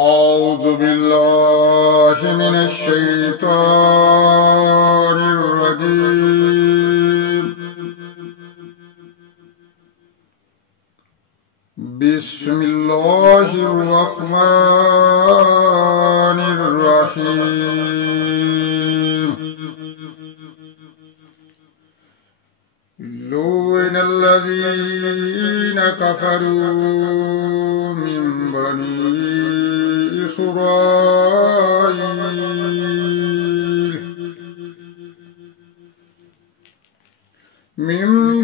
أعوذ بالله من الشيطان الرجيم. بسم الله الرحمن الرحيم. لعن الذين كفروا من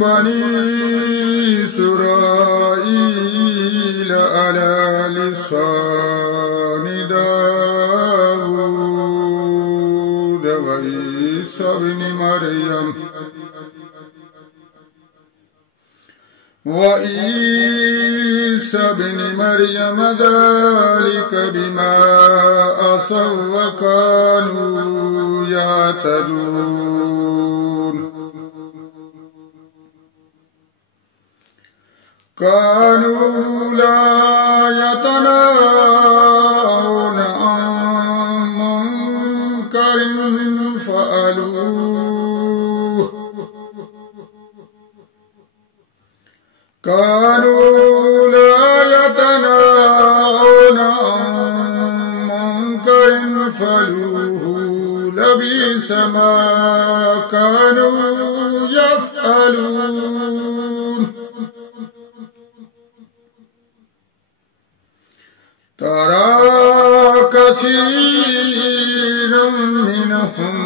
بني إسرائيل على لسان داود وعيسى بن مريم ذلك بما عصوا وكانوا يعتدون. كانوا لا يتناهون عن منكر فعلوه. كانوا لا يتناهون عن منكر فعلوه لبئس ما كانوا يفعلون. ترى كثيرا منهم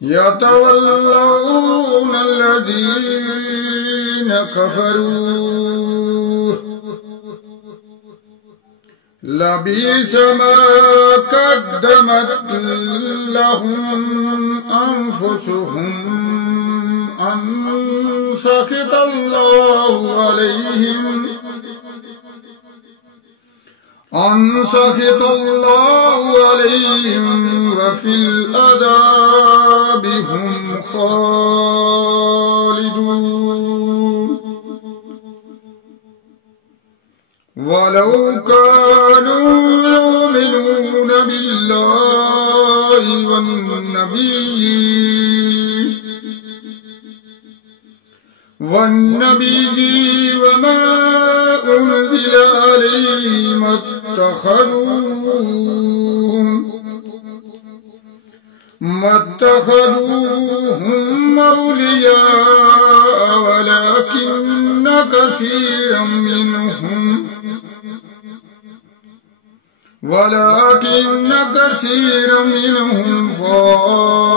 يتولون الذين كفروا لبئس ما قدمت لهم أنفسهم أن سخط الله عليهم وفي العذاب هم خالدون. ولو كانوا يؤمنون بالله والنبي وما أنزل عليه ما اتخذوهم أولياء ولكن كثيرا منهم فاسقون.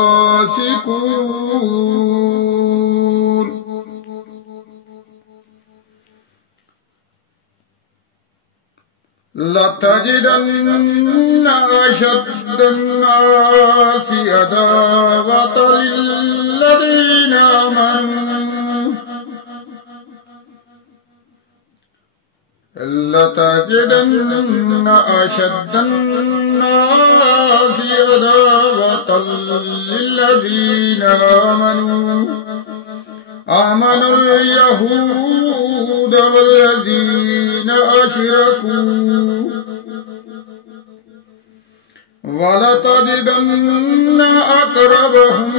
لتجدن أشد الناس عداوة للذين آمنوا اليهود والذين أشركوا ولتجدن أقربهم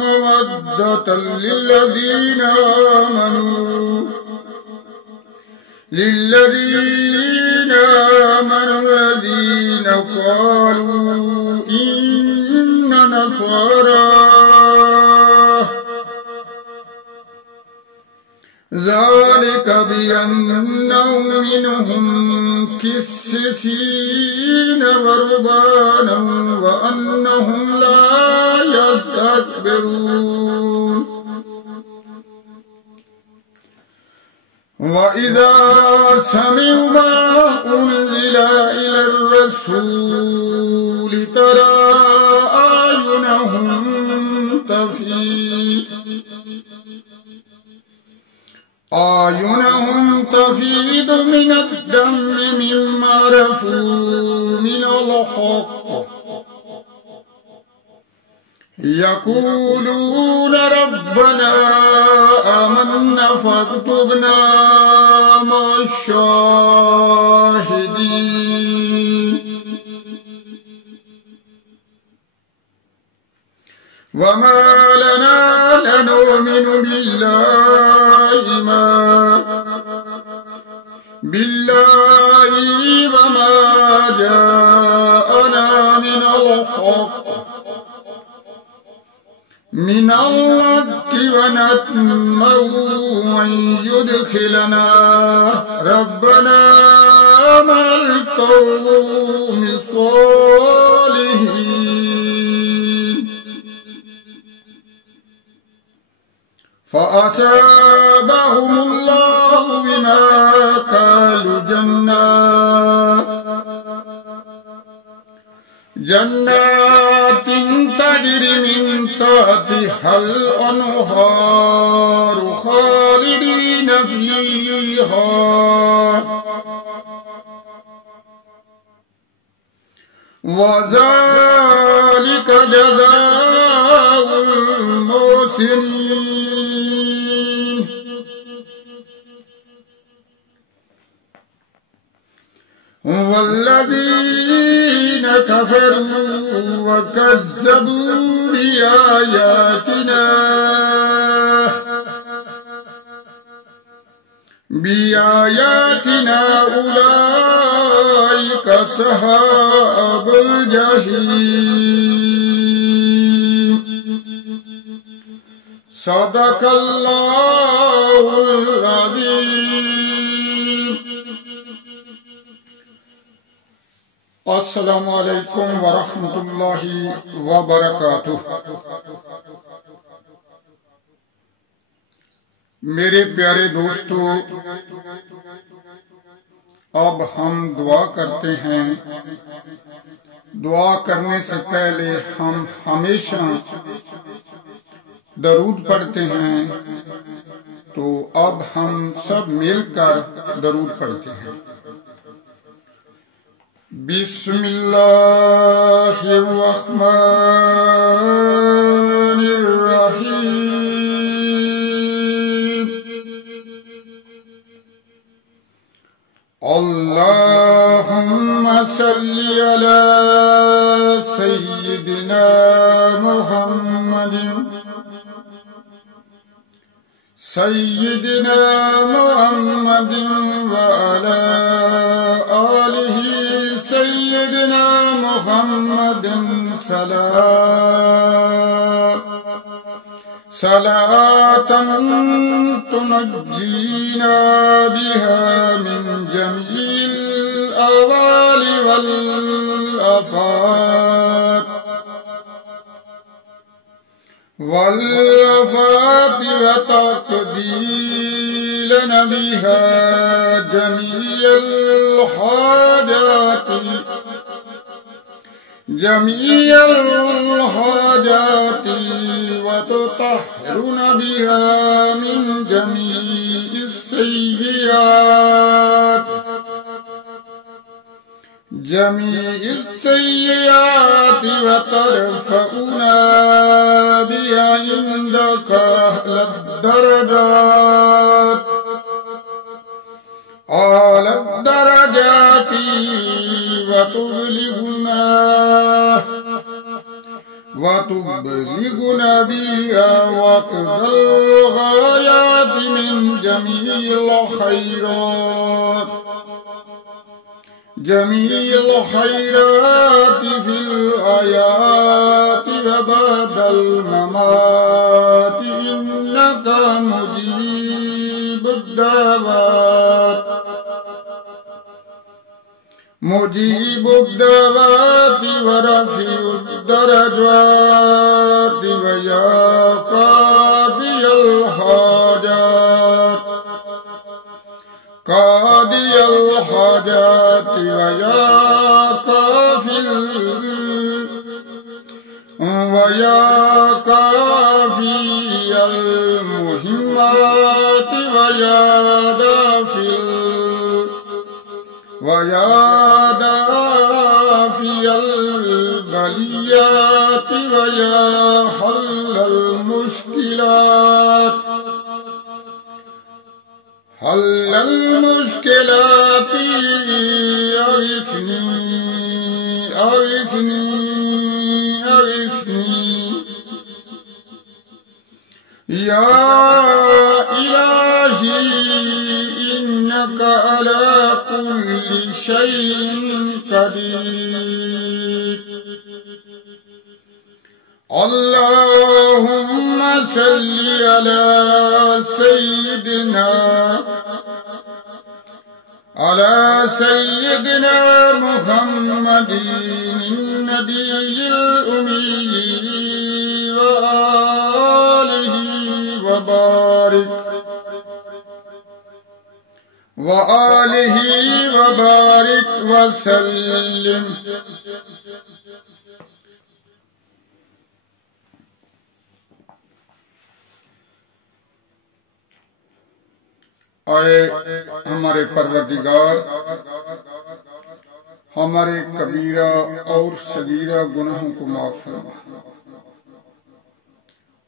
مودة للذين آمنوا الذين قالوا إننا نصارى ذلك بأنهم منهم قسيسين ورهبانا وأنهم لا يستكبرون. وإذا سمعوا ما أنزل إلى الرسول ترى أعينهم تفيض من الدم مما عرفوا من الحق يقولون ربنا آمنا فاكتبنا مع الشاهدين وما لنا لا نؤمن بالله وما جاءنا من الحق ونطمع أن يدخلنا ربنا مع القوم الصالحين فأصابهم الله بما قالوا جنات تجري من تحتها الأنهار خالدين فيها وذلك جزاء المحسنين والذين كفروا وكذبوا بآياتنا أولئك أصحاب الجحيم صدق الله العظيم अस्सलामु अलैकुम व रहमतुल्लाहि व बरकातुह। मेरे प्यारे दोस्तों, अब हम दुआ करते हैं। दुआ करने से पहले हम हमेशा दरूद पढ़ते हैं, तो अब हम सब मिलकर दरूद पढ़ते हैं। बिस्मिल्लाहिर्रहमानिर्रहीम। अल्लाहुम्मा सल्ली अला सय्यिदिना मुहम्मदिन व अला आलिहि सय्यिदिना मुहम्मदिन सलातन तुनज्जीना बिहा मिन जमील अवालि वल आफात व तक़दी लना बिहा जमीअल हाजाति व तुतहहिरुना बिहा मिन जमीइस सय्यिआति व तरफ़उना बिहा इंदका आला दरजाति व तुबलिगुना बिहा वक़्तल गायाति मिन जमीइल खैराति फिल हयाति व बअदल ममाति इन्नका मुजीबुद दअवाति व रफ़ीउद दरजाति व या क़ादियल हाजाति व या काफ़ियल मुहिम्माति व या दाफ़ियल बलियाति व या हल्लल मुश्किलात हल्लल मुश्किलाती अगिस्नी अगिस्नी अगिस्नी या इलाही इन्नका अला कुल्ली शैइन कदीर। अल्लाहुम्मा सल्ली अला सय्यिदिना मुहम्मदिन नबिय्यिल उम्मी व आलिहि व बारिक व सल्लिम। आए हमारे परवरदिगार, हमारे कबीरा और सगीरा गुनाहों को माफ फरमा।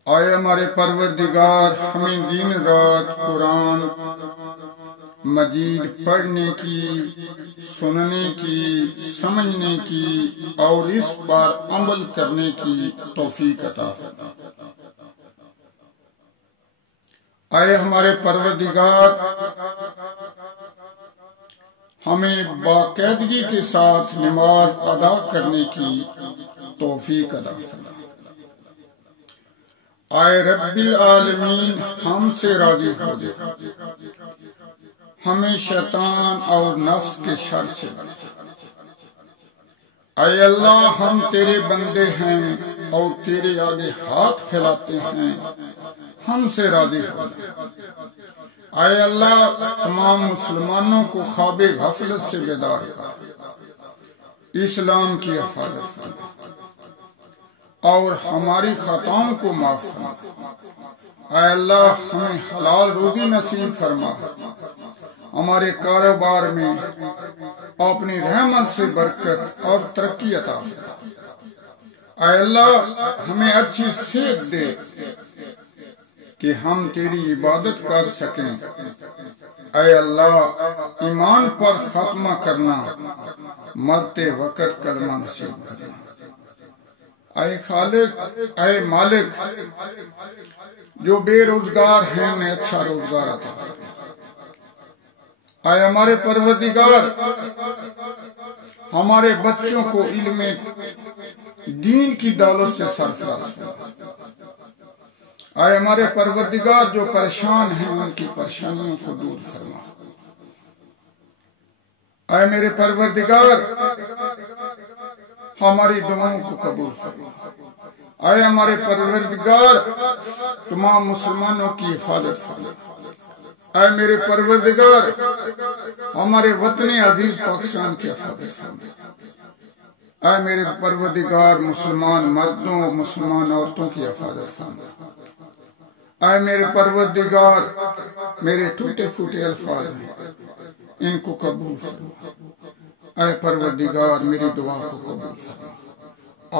आए हमारे परवरदिगार, हमें दिन रात कुरान मजीद पढ़ने की, सुनने की, समझने की और इस पर अमल करने की तौफीक अता फरमा। आए हमारे परवरदिगार, हमें बाकायदगी के साथ नमाज अदा करने की तौफीक अता फरमा। आए रब्बिल आलमीन, हमसे राजी हो जा, हमें शैतान और नफ्स के शर से बचा। आए अल्लाह, हम तेरे बंदे हैं और तेरे आगे हाथ फैलाते हैं, हमसे राजी हो जा। आए अल्लाह, तमाम मुसलमानों को ख्वाबे गफलत से बेदार कर, इस्लाम की हिफाजत फरमा और हमारी खताओं को माफ फरमा। आए अल्लाह, हमें हलाल रोजी नसीब फरमा, हमारे कारोबार में अपनी रहमत से बरकत और तरक्की अता फरमा। आए अल्लाह, हमें अच्छी सेहत दे कि हम तेरी इबादत कर सकें। ऐ अल्लाह, ईमान पर खात्मा करना, मरते वक्त कलमा नसीब करना। ऐ खालिक, ऐ मालिक, जो बेरोजगार हैं उन्हें अच्छा रोजगार अता फरमा। ऐ हमारे परवरदिगार, हमारे बच्चों को इल्म दीन की दौलत से सरफराज फरमा। आए हमारे परवरदिगार, जो परेशान हैं उनकी परेशानियों को दूर फरमा। आए मेरे परवरदिगार, हमारी दुआओं को कबूल फरमा। आए हमारे परवरदिगार, तमाम मुसलमानों की हिफाजत फरमा। आए मेरे परवरदिगार, हमारे वतन अजीज पाकिस्तान की हिफाजत फरमा। आए मेरे परवरदिगार, मुसलमान मर्दों मुसलमान औरतों की हिफाजत फरमा। आए मेरे परवरदिगार, मेरे टूटे फूटे अल्फाज हैं, इनको कबूल फरमा। आए परवरदिगार, मेरी दुआ को कबूल फरमा।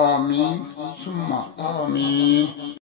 आमीन सुम्मा आमीन।